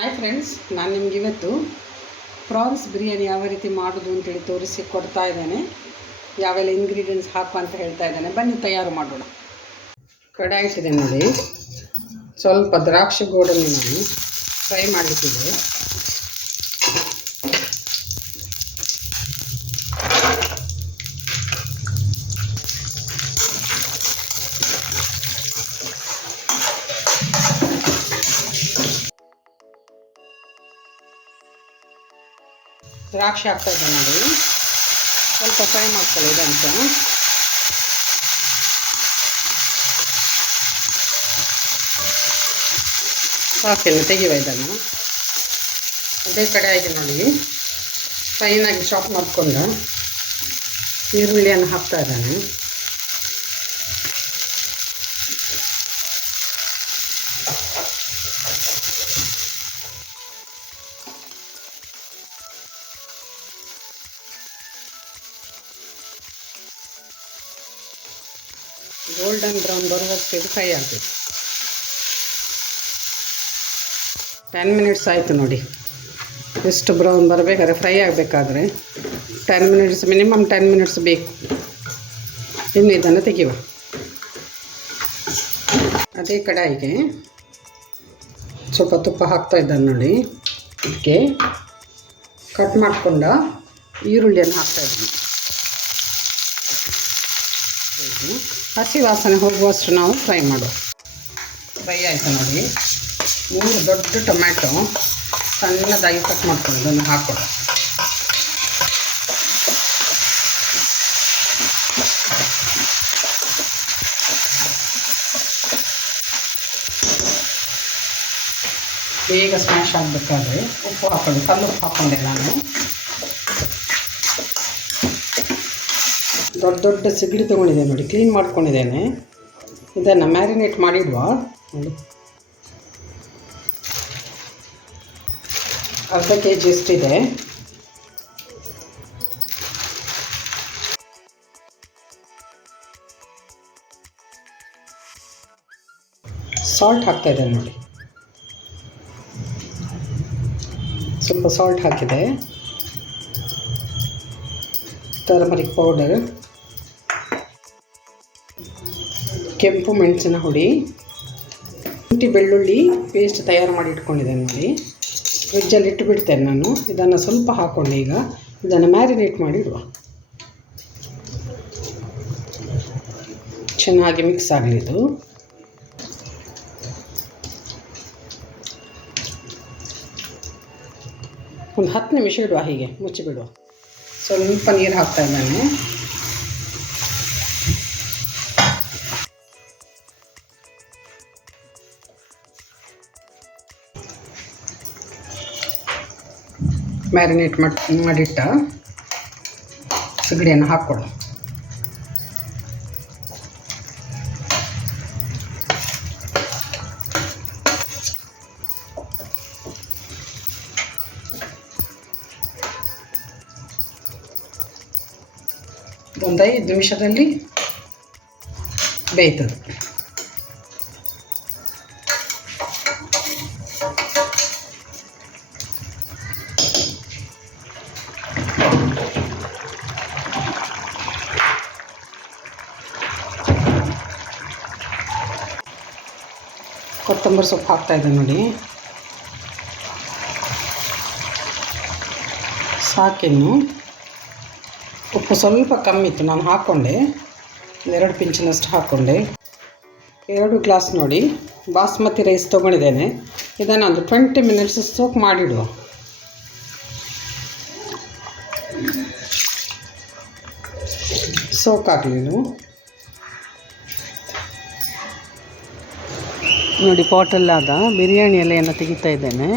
Hi friends ನಾನು ನಿಮ್ಗೆ ಇವತ್ತು ಪ್ರಾನ್ಸ್ ಬಿರಿಯಾನಿ ಯಾವ ರೀತಿ ಮಾಡೋದು ಅಂತೇಳಿ ತೋರಿಸಿ ಕೊಡ್ತಾ ಇದ್ದೇನೆ. ಯಾವೆಲ್ಲ ಇಂಗ್ರೀಡಿಯೆಂಟ್ಸ್ ಹಾಕು ಅಂತ ಹೇಳ್ತಾ ಇದ್ದೇನೆ. ಬನ್ನಿ, ತಯಾರು ಮಾಡೋಣ. ಕಡಾಯಿ ಇಟ್ಟಿದೆ ನೋಡಿ. ಸ್ವಲ್ಪ ದ್ರಾಕ್ಷಿ ಗೋಡನ್ನು ನಾನು ಫ್ರೈ ಮಾಡಲಿಕ್ಕಿದೆ. ದ್ರಾಕ್ಷಿ ಹಾಕ್ತಾ ಇದ್ದೆ ನೋಡಿ. ಸ್ವಲ್ಪ ಫ್ರೈ ಮಾಡ್ಕೊಳ್ಳಿ ಇದಂತ. ಸಾಕಿಲ್ಲ ತೆಗಿವ ಇದನ್ನು. ಅದೇ ಕಡೆ ಇದೆ ನೋಡಿ. ಫೈನಾಗಿ ಚಾಪ್ ಮಾಡಿಕೊಂಡು ಈರುಳ್ಳಿಯನ್ನು ಹಾಕ್ತಾ ಇದ್ದಾನೆ. ಗೋಲ್ಡನ್ ಬ್ರೌನ್ ಬರುವಷ್ಟು ಇದು ಫ್ರೈ ಆಗಬೇಕು ಟೆನ್ ಮಿನಿಟ್ಸ್ ಆಯಿತು ನೋಡಿ. ಎಷ್ಟು ಬ್ರೌನ್ ಬರಬೇಕಾದ್ರೆ ಫ್ರೈ ಆಗಬೇಕಾದ್ರೆ ten minutes minimum ten minutes ಬೇಕು. ಇನ್ನು ಇದನ್ನು ತೆಗೆಯುವ. ಅದೇ ಕಡಾಯಿಗೆ ಸ್ವಲ್ಪ ತುಪ್ಪ ಹಾಕ್ತಾ ಇದ್ದಾನೆ ನೋಡಿ. ಇದಕ್ಕೆ ಕಟ್ ಮಾಡಿಕೊಂಡ ಈರುಳ್ಳಿಯನ್ನು ಹಾಕ್ತಾ ಇದ್ದೀನಿ. ಹಸಿ ವಾಸನೆ ಹೋಗುವಷ್ಟು ನಾವು ಫ್ರೈ ಮಾಡುವ. ಫ್ರೈ ಆಯಿತು ನೋಡಿ. ಮೂರು ದೊಡ್ಡ ಟೊಮ್ಯಾಟೊ ಸಣ್ಣದಾಗಿ ಕಟ್ ಮಾಡ್ಕೊಂಡು ಅದನ್ನು ಹಾಕೊಡು ಬೇಗ ಸ್ಮ್ಯಾಶ್ ಆಗಬೇಕಾದ್ರೆ ಉಪ್ಪು ಹಾಕೊಂಡು ಕಲ್ಲು ಉಪ್ಪು ಹಾಕ್ಕೊಂಡೆ ನಾನು. ದೊಡ್ಡ ದೊಡ್ಡ ಸಿಗಡಿ ತೊಗೊಂಡಿದ್ದೆ ನೋಡಿ ಕ್ಲೀನ್ ಮಾಡ್ಕೊಂಡಿದ್ದೇನೆ. ಇದನ್ನು ಮ್ಯಾರಿನೇಟ್ ಮಾಡಿಡುವ. ನೋಡಿ. ಅರ್ಧ ಕೆ ಜಿ ಎಷ್ಟಿದೆ ಸಾಲ್ಟ್ ಹಾಕ್ತಾ ಇದ್ದೇನೆ ನೋಡಿ. ಸ್ವಲ್ಪ ಸಾಲ್ಟ್ ಹಾಕಿದೆ. ಟರ್ಮರಿಕ್ ಪೌಡರ್ ಕೆಂಪು ಮೆಣಸಿನ ಹುಡಿ ಶುಂಠಿ ಬೆಳ್ಳುಳ್ಳಿ ಪೇಸ್ಟ್ ತಯಾರು ಮಾಡಿ ಇಟ್ಕೊಂಡಿದ್ದೇನೆ ನೋಡಿ. ಫ್ರಿಜ್ಜಲ್ಲಿ ಇಟ್ಟು ಬಿಡ್ತೇನೆ ನಾನು. ಇದನ್ನು ಸ್ವಲ್ಪ ಹಾಕ್ಕೊಂಡು ಈಗ. ಇದನ್ನು ಮ್ಯಾರಿನೇಟ್ ಮಾಡಿ ಇಡುವ. ಚೆನ್ನಾಗಿ ಮಿಕ್ಸ್ ಆಗಲಿ ಒಂದು ಹತ್ತು ನಿಮಿಷ ಇಡುವ ಹೀಗೆ, ಮುಚ್ಚಿಬಿಡುವ. ಸ್ವಲ್ಪ ನೀರು ಹಾಕ್ತಾ ಇದ್ದಾನೆ. ಮ್ಯಾರಿನೇಟ್ ಮಾಡಿ ಮಾಡಿಟ್ಟ ಸಿಗಡಿಯನ್ನು ಹಾಕ್ಕೊಡು ಒಂದು ಐದು ನಿಮಿಷದಲ್ಲಿ ಬೇಯ್ತದೆ. ಕೊತ್ತಂಬರಿ ಸೊಪ್ಪು ಹಾಕ್ತಾ ಇದೆ ನೋಡಿ. ಸಾಕಿನ್ನು ಉಪ್ಪು ಸ್ವಲ್ಪ ಕಮ್ಮಿ ಇತ್ತು, ನಾನು ಹಾಕ್ಕೊಂಡೆ ಎರಡು ಪಿಂಚಿನಷ್ಟು ಹಾಕ್ಕೊಂಡೆ ಎರಡು ಗ್ಲಾಸ್ ನೋಡಿ, ಬಾಸ್ಮತಿ ರೈಸ್ ತೊಗೊಂಡಿದ್ದೇನೆ. ಇದನ್ನು ಒಂದು ಟ್ವೆಂಟಿ ಮಿನಿಟ್ಸ್ ಸೋಕ್ ಮಾಡಿಡು. ಸೋಕ್ ಆಗಲಿ ನೋಡಿ ಪಾಟಲ್ಲಾದ ಬಿರಿಯಾನಿ ಎಲೆಯನ್ನು ತೆಗಿತಾ ಇದ್ದೇನೆ.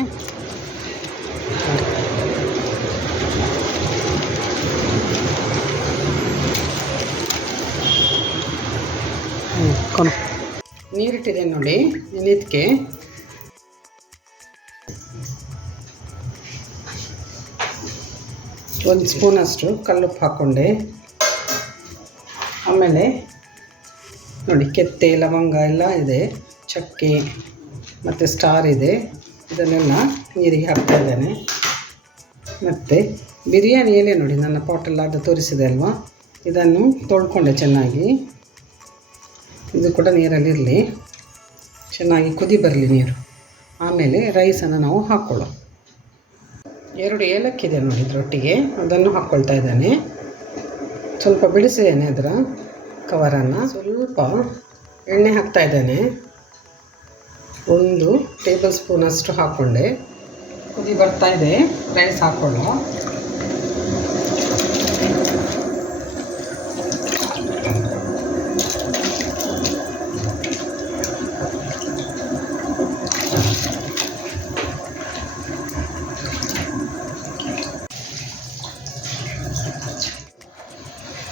ನೀರಿಟ್ಟಿದೆ ನೋಡಿ ನೆನೆದಕ್ಕೆ ಒಂದು ಸ್ಪೂನಷ್ಟು ಕಲ್ಲುಪ್ಪು ಹಾಕ್ಕೊಂಡೆ. ಆಮೇಲೆ ನೋಡಿ, ಕೆತ್ತೆ, ಲವಂಗ ಎಲ್ಲ ಇದೆ. ಚಕ್ಕೆ ಮತ್ತು ಸ್ಟಾರ್ ಇದೆ. ಇದನ್ನೆಲ್ಲ ನೀರಿಗೆ ಹಾಕ್ತಾ ಇದ್ದೇನೆ. ಮತ್ತು ಬಿರಿಯಾನಿ ಎಲೆ ನೋಡಿ, ನನ್ನ ಪಾಟೆಲ್ಲ ಅದು ತೋರಿಸಿದೆ ಅಲ್ವಾ? ಇದನ್ನು ತೊಳ್ಕೊಂಡೆ ಚೆನ್ನಾಗಿ. ಇದು ಕೂಡ ನೀರಲ್ಲಿರಲಿ ಚೆನ್ನಾಗಿ ಕುದಿ ಬರಲಿ ನೀರು. ಆಮೇಲೆ ರೈಸನ್ನು ನಾವು ಹಾಕ್ಕೊಳ್ಳೋ ಎರಡು ಏಲಕ್ಕಿ ಇದೆ ನೋಡಿ ಇದರೊಟ್ಟಿಗೆ. ಅದನ್ನು ಹಾಕ್ಕೊಳ್ತಾ ಇದ್ದಾನೆ. ಸ್ವಲ್ಪ ಬಿಡಿಸಿದ್ದೇನೆ ಅದರ ಕವರನ್ನು. ಸ್ವಲ್ಪ ಎಣ್ಣೆ ಹಾಕ್ತಾ ಇದ್ದೇನೆ. ಒಂದು ಟೇಬಲ್ ಸ್ಪೂನ್ ಅಷ್ಟು ಹಾಕ್ಕೊಂಡೆ ಕುದಿ ಬರ್ತಾ ಇದೆ. ರೈಸ್ ಹಾಕ್ಕೊಳ್ಳ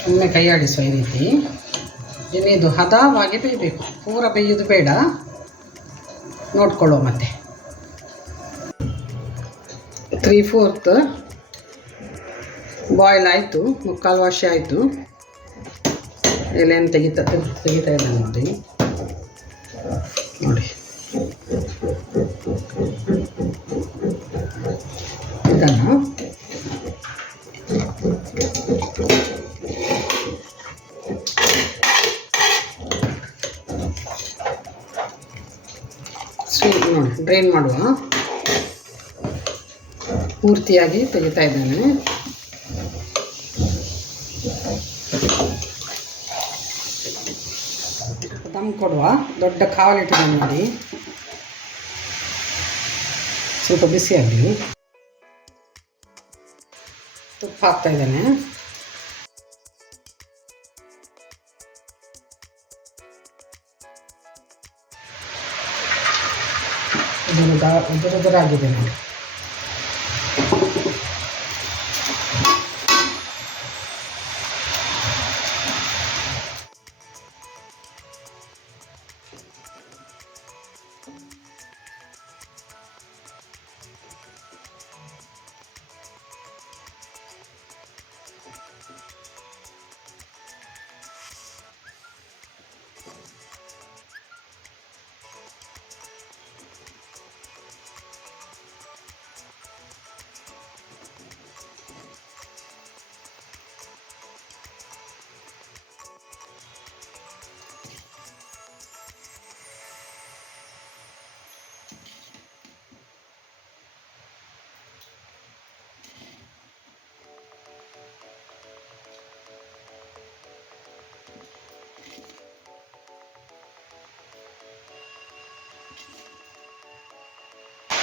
ಒಮ್ಮೆ ಕೈ ಆಡಿಸುವ ಈ ರೀತಿ. ಇನ್ನು ಇದು ಹದವಾಗಿ ಬೇಯಬೇಕು. ಪೂರ ಬೇಯೋದು ಬೇಡ. ನೋಡ್ಕೊಳ್ಳುವ ಮತ್ತೆ. ತ್ರೀ ಫೋರ್ತ್ ಬಾಯ್ಲ್ ಆಯಿತು, ಮುಕ್ಕಾಲು ವಾಶಿ ಆಯಿತು. ಎಲೆಯನ್ನು ತೆಗಿತಾ ತೆಗಿತಾ ಇದ್ದಾನೆ ನೋಡಿ. ನೋಡಿ. ಇದನ್ನು ಡ್ರೈನ್ ಮಾಡುವ? ಪೂರ್ತಿಯಾಗಿ ತೆಗಿತಾ ಇದ್ದೇನೆ. ದಮ್ ಕೊಡುವ. ದೊಡ್ಡ ಕಾವಲಿಟ್ಟಿದ್ದೇನೆ ಮಾಡಿ ಸ್ವಲ್ಪ ಬಿಸಿ ಆಗಲಿ ತುಪ್ಪ ಹಾಕ್ತಾ ಇದ್ದಾನೆ. Entonces, ¿qué tal que tenemos?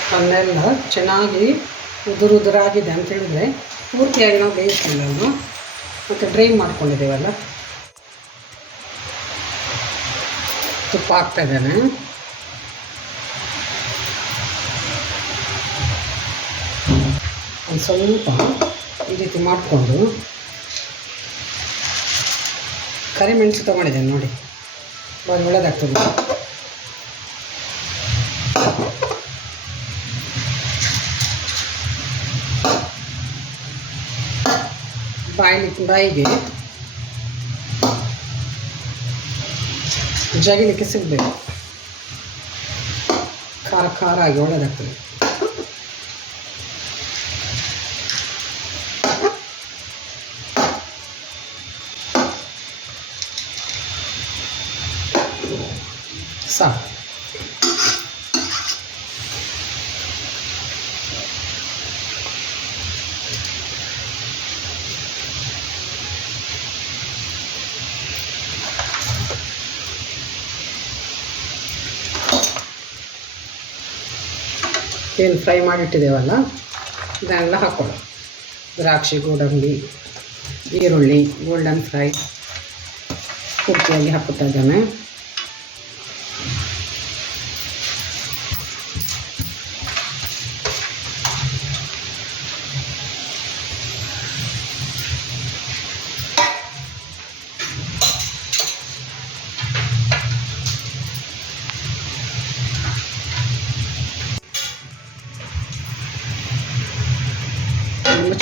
ಅದನ್ನೆಲ್ಲ ಚೆನ್ನಾಗಿ ಉದುರು ಉದುರಾಗಿದೆ ಅಂತ ಹೇಳಿದ್ರೆ ಪೂರ್ತಿಯಾಗಿ ನಾವು ಬೇಯಿಸ್ತೀವಿ ಅದನ್ನು ಮತ್ತು ಡ್ರೈ ಮಾಡ್ಕೊಂಡಿದ್ದೀವಲ್ಲ? ತುಪ್ಪ ಹಾಕ್ತಾ ಇದ್ದಾನೆ. ಒಂದು ಸ್ವಲ್ಪ ಈ ರೀತಿ ಮಾಡಿಕೊಂಡು ಕರಿಮೆಣಸು ತೊಗೊಂಡಿದ್ದೇನೆ ನೋಡಿ. ಭಾಳ ಒಳ್ಳೆಯದಾಗ್ತದೆ ಬಾಯಿಲಿ ಬಾಯಿಗೆ ಜಗಿಲಿಕ್ಕೆ ಸಿಗಬೇಕು ಖಾರ ಖಾರ ಆಗಿ ಒಳ್ಳೆಯದಾಗ್ತದೆ ಸಾಕು ಏನು ಫ್ರೈ ಮಾಡಿಟ್ಟಿದ್ದೇವಲ್ಲ ಇದನ್ನೆಲ್ಲ ಹಾಕ್ಕೊಳ್ಳೋ ದ್ರಾಕ್ಷಿ ಗೋಡಂಬಿ ಈರುಳ್ಳಿ ಗೋಲ್ಡನ್ ಫ್ರೈ ಪೂರ್ತಿಯಾಗಿ ಹಾಕುತ್ತಾ ಇದ್ದಾನೆ.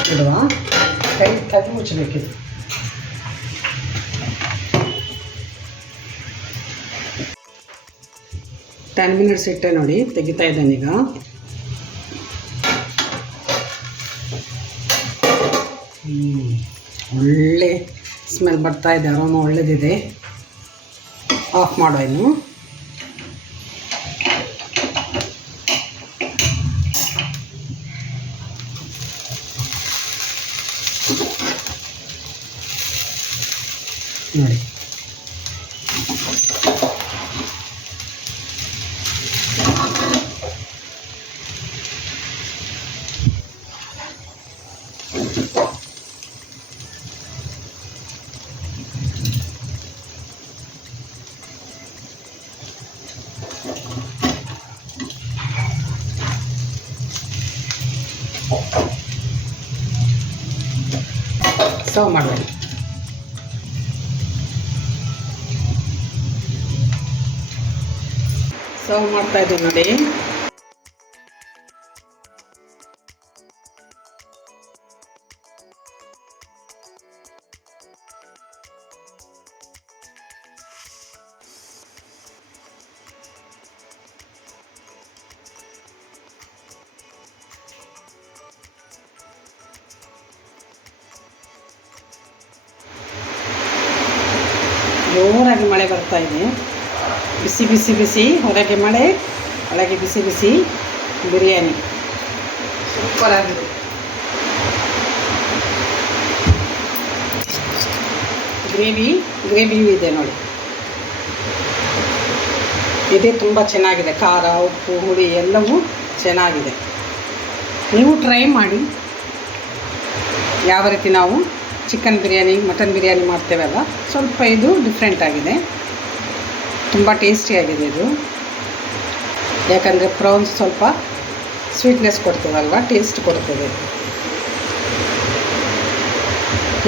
ಹಾಕಿಡುವ. ಟೈಟಾಗಿ ಮುಚ್ಚಬೇಕಿದೆ. ಟೆನ್ ಮಿನಿಟ್ಸ್ ಇಟ್ಟೆ ನೋಡಿ, ತೆಗಿತಾ ಇದ್ದೇನೆ ಈಗ. ಒಳ್ಳೆ ಸ್ಮೆಲ್ ಬರ್ತಾ ಇದೆ ಅರೋಮ ಒಳ್ಳೆದಿದೆ. ಆಫ್ ಮಾಡೋ ಇನ್ನು. ನೋಡಿ ಸರ್ವ್ ಸರ್ವ್ ಮಾಡ್ತಾ ಇದ್ದೀವಿ ನೋಡಿ. ಜೋರಾಗಿ ಮಳೆ ಬರ್ತಾ ಇದೆ. ಬಿಸಿ ಬಿಸಿ ಬಿಸಿ ಹೊರಗೆ ಮಳೆ ಒಳಗೆ ಬಿಸಿ ಬಿಸಿ ಬಿರಿಯಾನಿ. ಸೂಪರ್ ಆಗಿದೆ. ಗ್ರೇವಿ ಗ್ರೇವಿಯೂ ಇದೆ ನೋಡಿ. ಇದೇ ತುಂಬ ಚೆನ್ನಾಗಿದೆ. ಖಾರ ಉಪ್ಪು ಹುಳಿ ಎಲ್ಲವೂ ಚೆನ್ನಾಗಿದೆ. ನೀವು ಟ್ರೈ ಮಾಡಿ. ಯಾವ ರೀತಿ ನಾವು ಚಿಕನ್ ಬಿರಿಯಾನಿ ಮಟನ್ ಬಿರಿಯಾನಿ ಮಾಡ್ತೇವಲ್ಲ ಸ್ವಲ್ಪ ಇದು ಡಿಫ್ರೆಂಟ್ ಆಗಿದೆ. ತುಂಬ ಟೇಸ್ಟಿಯಾಗಿದೆ ಇದು. ಯಾಕಂದರೆ ಪ್ರೌನ್ಸ್ ಸ್ವಲ್ಪ ಸ್ವೀಟ್ನೆಸ್ ಕೊಡ್ತದಲ್ವ ಟೇಸ್ಟ್ ಕೊಡ್ತದೆ.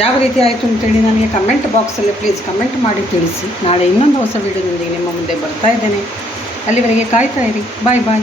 ಯಾವ ರೀತಿ ಆಯಿತು ಅಂತೇಳಿ ನನಗೆ ಕಮೆಂಟ್ ಬಾಕ್ಸಲ್ಲಿ ಪ್ಲೀಸ್ ಕಮೆಂಟ್ ಮಾಡಿ ತಿಳಿಸಿ. ನಾಳೆ ಇನ್ನೊಂದು ಹೊಸ ವೀಡಿಯೋದೊಂದಿಗೆ ನಿಮ್ಮ ಮುಂದೆ ಬರ್ತಾ ಇದ್ದೇನೆ. ಅಲ್ಲಿವರೆಗೆ ಕಾಯ್ತಾ ಇರಿ. ಬಾಯ್ ಬಾಯ್